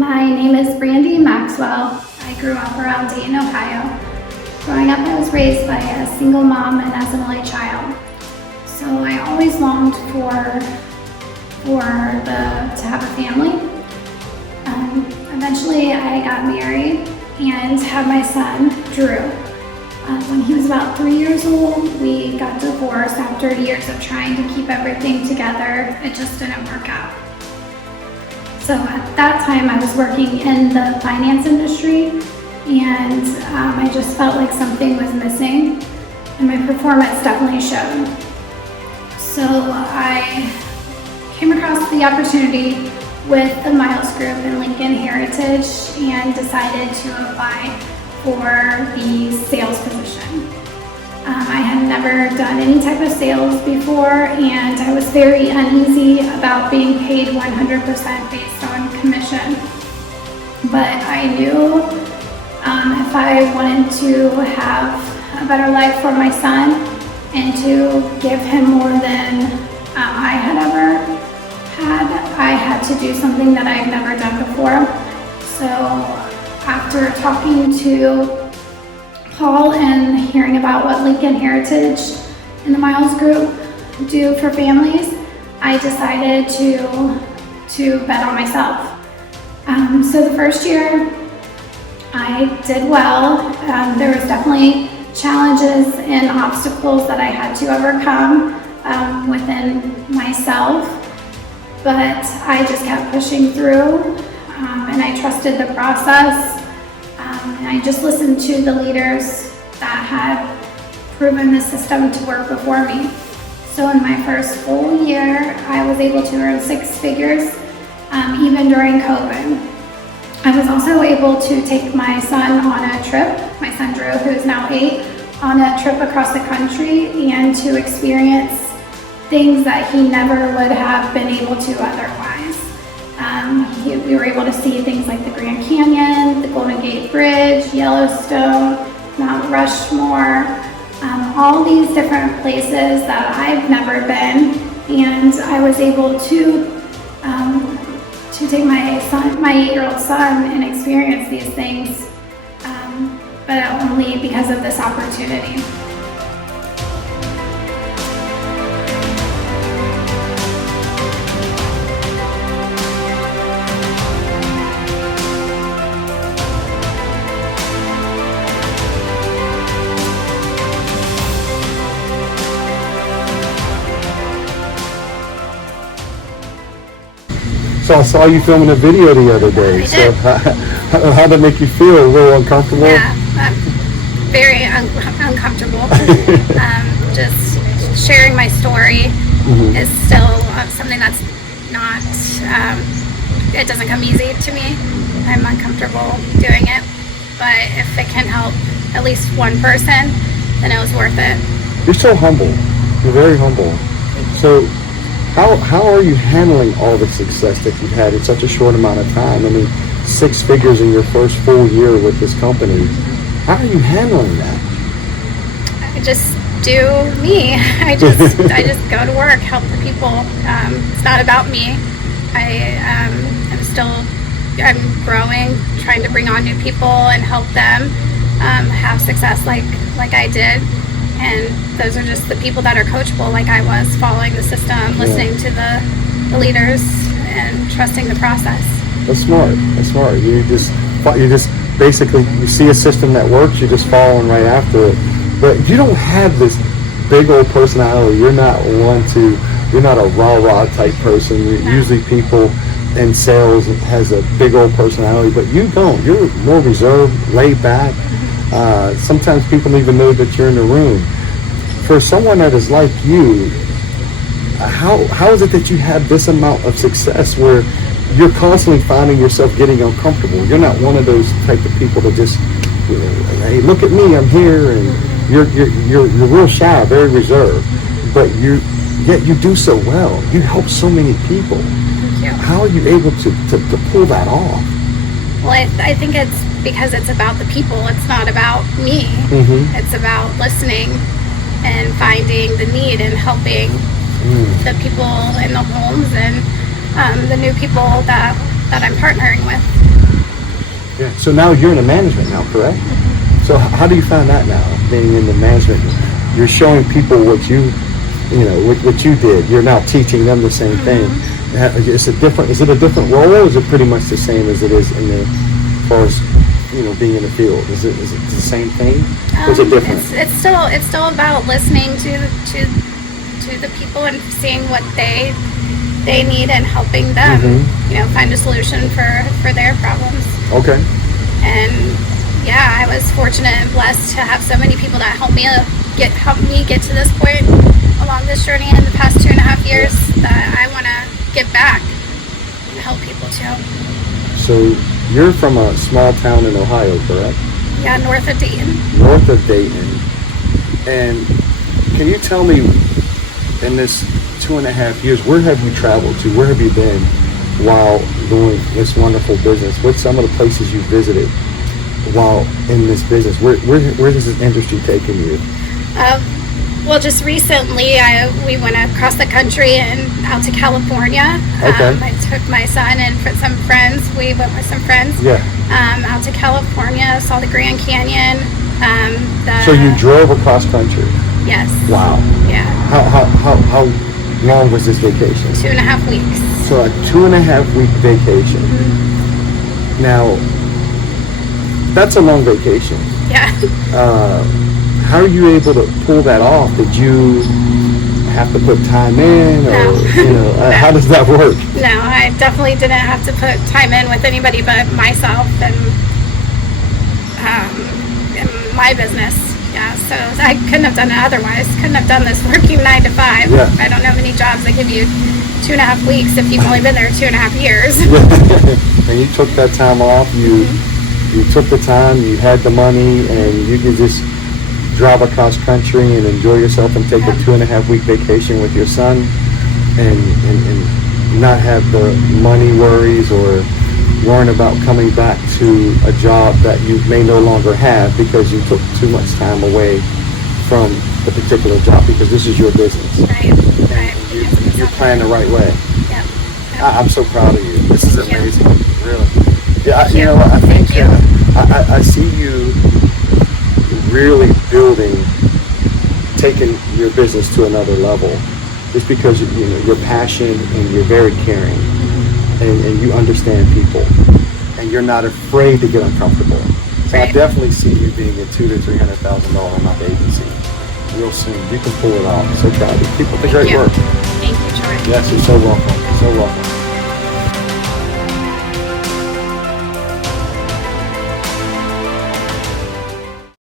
My name is Brandy Maxwell. I grew up around Dayton, Ohio. Growing up, I was raised by a single mom and as an only child. So I always longed to have a family. Eventually, I got married and had my son, Drew. When he was about 3 years old, we got divorced after years of trying to keep everything together. It just didn't work out. So at that time, I was working in the finance industry, and I just felt like something was missing, and my performance definitely showed. So I came across the opportunity with the Miles Group in Lincoln Heritage and decided to apply for the sales position. I had never done any type of sales before, and I was very uneasy about being paid 100% based on commission. But I knew if I wanted to have a better life for my son and to give him more than I had ever had, I had to do something that I've never done before. So after talking to Paul and hearing about what Lincoln Heritage and the Miles Group do for families, I decided to bet on myself. So the first year I did well. There was definitely challenges and obstacles that I had to overcome within myself, but I just kept pushing through, and I trusted the process. And I just listened to the leaders that had proven the system to work before me. So in my first full year, I was able to earn 6 figures, even during COVID. I was also able to take my son on a trip, my son Drew, who is now 8, on a trip across the country and to experience things that he never would have been able to otherwise. We were able to see things like the Grand Canyon, the Golden Gate Bridge, Yellowstone, Mount Rushmore, all these different places that I've never been, and I was able to take my 8-year-old son and experience these things, but only because of this opportunity. So I saw you filming a video the other day. So how did it make you feel? A little uncomfortable? Yeah, very uncomfortable. Just sharing my story is still something that's not, it doesn't come easy to me. I'm uncomfortable doing it, but if it can help at least one person, then it was worth it. You're so humble. You're very humble. So how are you handling all the success that you've had in such a short amount of time? I mean, 6 figures in your first full year with this company. How are you handling that? I just do me. I just go to work, help the people. It's not about me. I'm growing, trying to bring on new people and help them have success like I did. And those are just the people that are coachable, like I was, following the system, listening to the leaders, and trusting the process. That's smart. That's smart. You just basically, you see a system that works, you just following right after it. But you don't have this big old personality. You're not a rah-rah type person. Usually people in sales has a big old personality, but you don't. You're more reserved, laid back. Sometimes people don't even know that you're in the room. For someone that is like you, how is it that you have this amount of success where you're constantly finding yourself getting uncomfortable? You're not one of those type of people that just, hey, look at me, I'm here, and you're real shy, very reserved, but yet you do so well. You help so many people. Thank you. How are you able to pull that off? Well, I think it's because it's about the people. It's not about me. It's about listening and finding the need and helping the people in the homes and the new people that I'm partnering with. Yeah. So now you're in the management now, correct? So how do you find that now, being in the management? You're showing people what you what you did. You're now teaching them the same thing. Is it different? Is it a different role, or is it pretty much the same as it is in the, as far as being in the field? Is it the same thing? Or is it different? It's still about listening to the people and seeing what they need and helping them, find a solution for their problems. Okay. And yeah, I was fortunate and blessed to have so many people that helped me get to this point along this journey in the past 2.5 years that I want to give back and help people too. So you're from a small town in Ohio, correct? Yeah, north of Dayton. North of Dayton. And can you tell me, in this 2.5 years, where have you traveled to? Where have you been while doing this wonderful business? What's some of the places you visited while in this business? Where has this industry taken you? Well, just recently, we went across the country and out to California. Okay. I took my son and some friends. We went with some friends. Yeah. Out to California, saw the Grand Canyon. So you drove across country? Yes. Wow. Yeah. How long was this vacation? 2.5 weeks. So a 2.5 week vacation. Now, that's a long vacation. Yeah. How are you able to pull that off? Did you have to put time in, or No. how does that work? No, I definitely didn't have to put time in with anybody but myself and my business. Yeah, so I couldn't have done it otherwise. Couldn't have done this working 9 to 5. Yeah. I don't know many jobs that give you 2.5 weeks if you've only been there 2.5 years. And you took that time off. You took the time. You had the money, and you could just drive across country and enjoy yourself and take a 2.5 week vacation with your son, and not have the money worries or worrying about coming back to a job that you may no longer have because you took too much time away from the particular job, because this is your business. Right. You're playing the right way. Yep. I'm so proud of you. This is Thank you. amazing, really. Yeah, Thank you. I think Thank you. I see you really building, taking your business to another level, just because your passion, and you're very caring, and you understand people, and you're not afraid to get uncomfortable. So I Right. definitely see you being a $200,000 to $300,000 a month agency real soon. You can pull it off. So proud of you. Keep up the great you. work. Thank you, George. Yes, you're so welcome. So welcome.